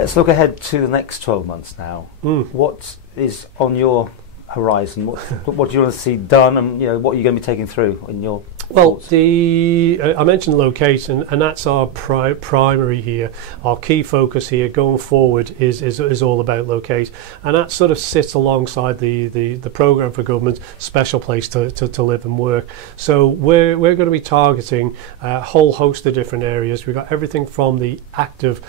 Let's look ahead to the next 12 months now. What is on your horizon? What do you want to see done, and what are you going to be taking through in your Well, I mentioned locate, and that's our primary here. Our key focus here going forward is all about locate, and that sort of sits alongside the programme for government, special place to live and work. So we're going to be targeting a whole host of different areas. We've got everything from the active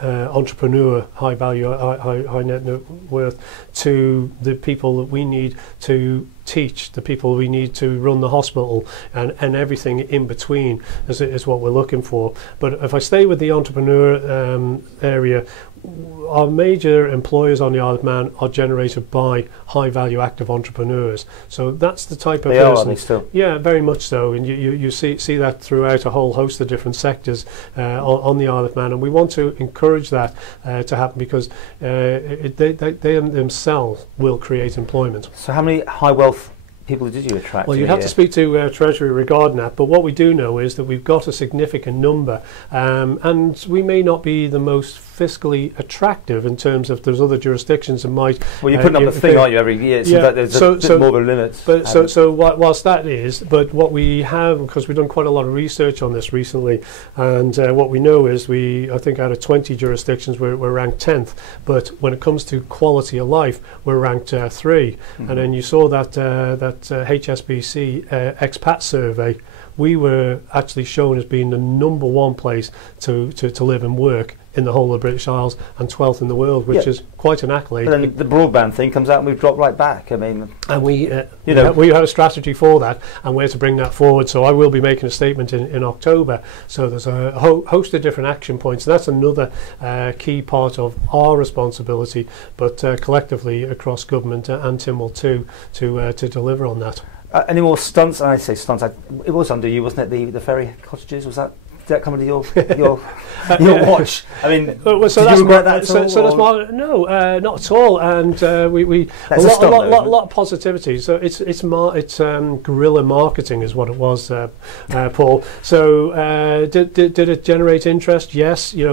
entrepreneur, high value, high net worth, to the people that we need to teach, the people we need to run the hospital, and everything in between is what we're looking for. But if I stay with the entrepreneur area, our major employers on the Isle of Man are generated by high value active entrepreneurs. So that's the type of person. Are they still? Yeah, very much so, and you see that throughout a whole host of different sectors on the Isle of Man, and we want to encourage that to happen, because they themselves will create employment. So how many high wealth people did you attract? Well, you'd have to speak to Treasury regarding that, but what we do know is that we've got a significant number, and we may not be the most fiscally attractive in terms of there's other jurisdictions that might. Well, you're putting up a thing, aren't you, every year? Yeah, there's a bit more of a limit. But whilst that is, but what we have, because we've done quite a lot of research on this recently, and what we know is I think out of 20 jurisdictions we're ranked 10th, but when it comes to quality of life, we're ranked 3. Mm-hmm. And then you saw that HSBC expat survey. We were actually shown as being the #1 place to live and work in the whole of the British Isles, and 12th in the world, which is quite an accolade. But then the broadband thing comes out and we've dropped right back. I mean, and we have a strategy for that, and where to bring that forward. So I will be making a statement in October. So there's a host of different action points, and that's another key part of our responsibility, but collectively across government and Tynwald too, to deliver on that. Any more stunts? I say stunts. It was under you, wasn't it? The ferry cottages, was that? Did that come into your watch? I mean, so did you regret that at all? So that's no, not at all. And we that's a lot of positivity. So it's guerrilla marketing is what it was, Paul. So did it generate interest? Yes. You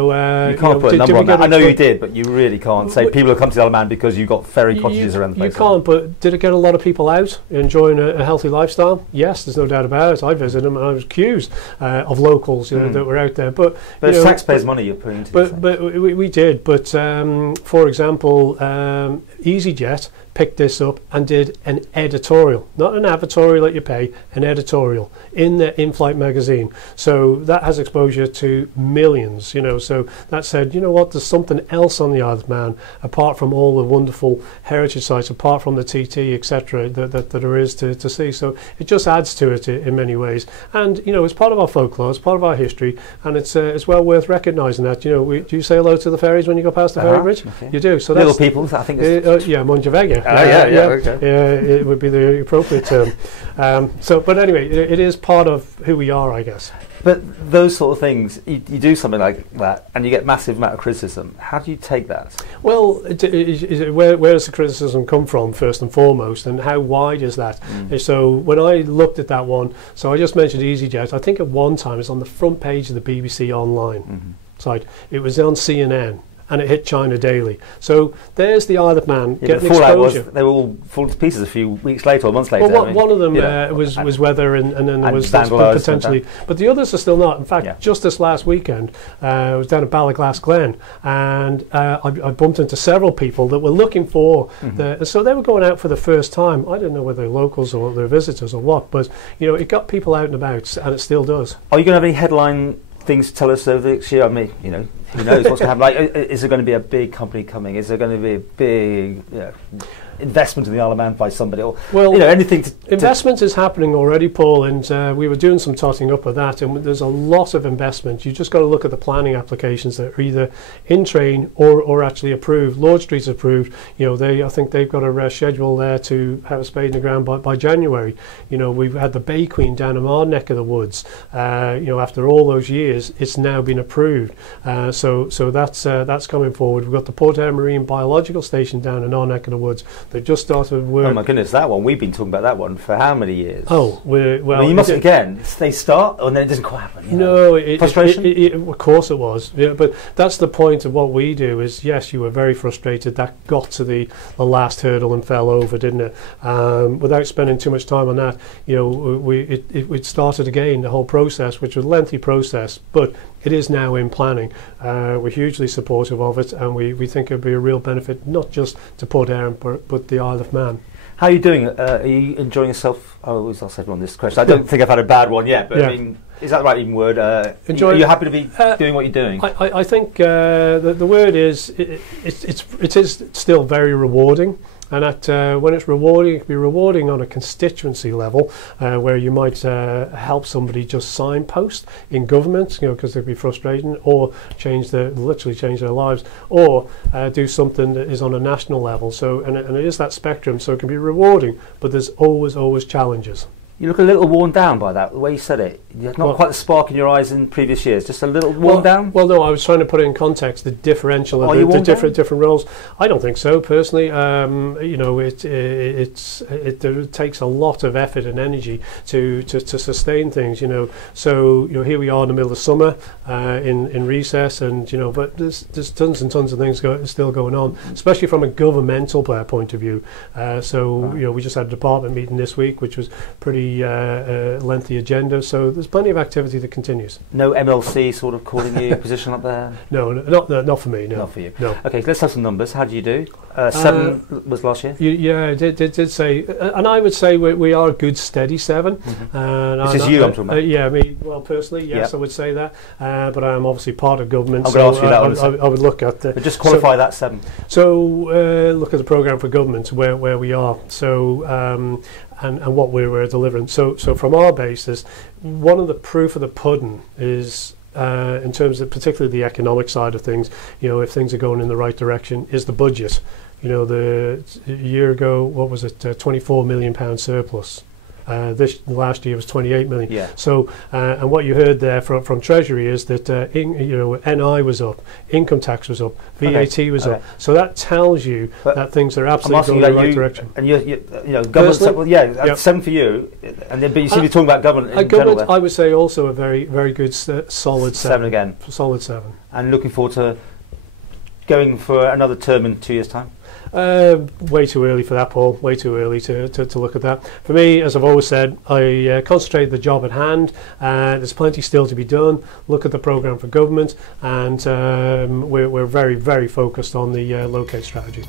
can't put a number on that. I know you did, but you really can't say people have come to the Isle of Man because you got ferry cottages around the place. You can't. But did it get a lot of people out enjoying a healthy lifestyle? Yes, there's no doubt about it. I visited them, and I was queased of locals. That were out there, but it's taxpayers' money you're putting into this. But we did. But for example, EasyJet picked this up and did an editorial, not an advertorial that you pay, an editorial in their in-flight magazine. So that has exposure to millions, So that said, you know what, there's something else on the Isle of Man, apart from all the wonderful heritage sites, apart from the TT, etc., that there is to see. So it just adds to it in many ways. And, it's part of our folklore, it's part of our history, and it's well worth recognising that. Do you say hello to the ferries when you go past the ferry bridge? Okay. You do. So little people, I think it's... Monjavega. Okay. It would be the appropriate term. But anyway, it is part of who we are, I guess. But those sort of things, you do something like that, and you get massive amount of criticism. How do you take that? Well, where does the criticism come from, first and foremost, and how wide is that? So when I looked at that one, so I just mentioned EasyJet, I think at one time it was on the front page of the BBC Online site. It was on CNN. And it hit China Daily. So there's the Isle of Man getting exposure. They were all fall to pieces a few weeks later or months later. Well, one of them was weather, and then there was potentially. But the others are still not. In fact, just this last weekend, I was down at Ballaglass Glen, and I bumped into several people that were looking for so they were going out for the first time. I didn't know whether they're locals or they're visitors or what, but it got people out and about, and it still does. Are you going to have any headline things to tell us over the next year? I mean, who knows what's going to happen? Like, is there going to be a big company coming? Is there going to be a big investment in the Isle of Man by somebody? Or, anything investment is happening already, Paul, and we were doing some totting up of that, and there's a lot of investment. You just got to look at the planning applications that are either in train or actually approved. Lord Street's approved. I think they've got a schedule there to have a spade in the ground by January. We've had the Bay Queen down in our neck of the woods. After all those years, it's now been approved. So that's coming forward. We've got the Port Air Marine Biological Station down in our neck of the woods They've just started work. Oh my goodness, that one. We've been talking about that one for how many years? Oh, well, I mean, you must, again, they start and then it doesn't quite happen. You know? Frustration? Of course it was. Yeah, but that's the point of what we do is, yes, you were very frustrated. That got to the last hurdle and fell over, didn't it? Without spending too much time on that, you know, it started again, the whole process, which was a lengthy process, but it is now in planning. We're hugely supportive of it, and we think it would be a real benefit, not just to Port Erin, but the Isle of Man. How are you doing? Are you enjoying yourself? I always ask everyone this question. I don't think I've had a bad one yet, but I mean, is that the right even word? Are you happy to be doing what you're doing? I think the word is, it is still very rewarding. And that when it's rewarding, it can be rewarding on a constituency level, where you might help somebody just signpost in government, you know, because they'd be frustrated, or literally change their lives, or do something that is on a national level. So, and it is that spectrum. So it can be rewarding, but there's always challenges. You look a little worn down by that, the way you said it. You had not quite the spark in your eyes in previous years, just a little worn down? Well, no, I was trying to put it in context, the differential of the different roles. I don't think so, personally. You know, it takes a lot of effort and energy to sustain things, you know. So, you know, here we are in the middle of summer, in recess, and, you know, but there's tons and tons of things still going on, especially from a governmental point of view. So, you know, we just had a department meeting this week, which was pretty lengthy agenda, so there's plenty of activity that continues. No MLC sort of calling you position up there? No, not for me. No, not for you. No. Okay, so let's have some numbers. How do you do? 7 was last year. Yeah, it did say, and I would say we are a good steady 7. This is you, I'm talking about. Yeah, me. Well, personally, yes, I would say that. But I am obviously part of government. I'm going to ask you that. I would look at. But just qualify that 7. So look at the programme for government, where we are. So. And what we were delivering. So from our basis, one of the proof of the pudding is, in terms of particularly the economic side of things, you know, if things are going in the right direction, is the budget. You know, a year ago, what was it, £24 million surplus. Last year was 28 million. Yeah. So, and what you heard there from Treasury is that you know, NI was up, income tax was up, VAT was up. So that tells you that things are absolutely going in the right direction. And you know, government. 7 for you. And then, but you seem to be talking about government in general there. I would say also a very good solid 7 again. Solid 7. And looking forward to going for another term in 2 years' time. Way too early for that, Paul. Way too early to look at that. For me, as I've always said, I concentrate the job at hand. There's plenty still to be done. Look at the programme for government, and we're very focused on the locate strategy.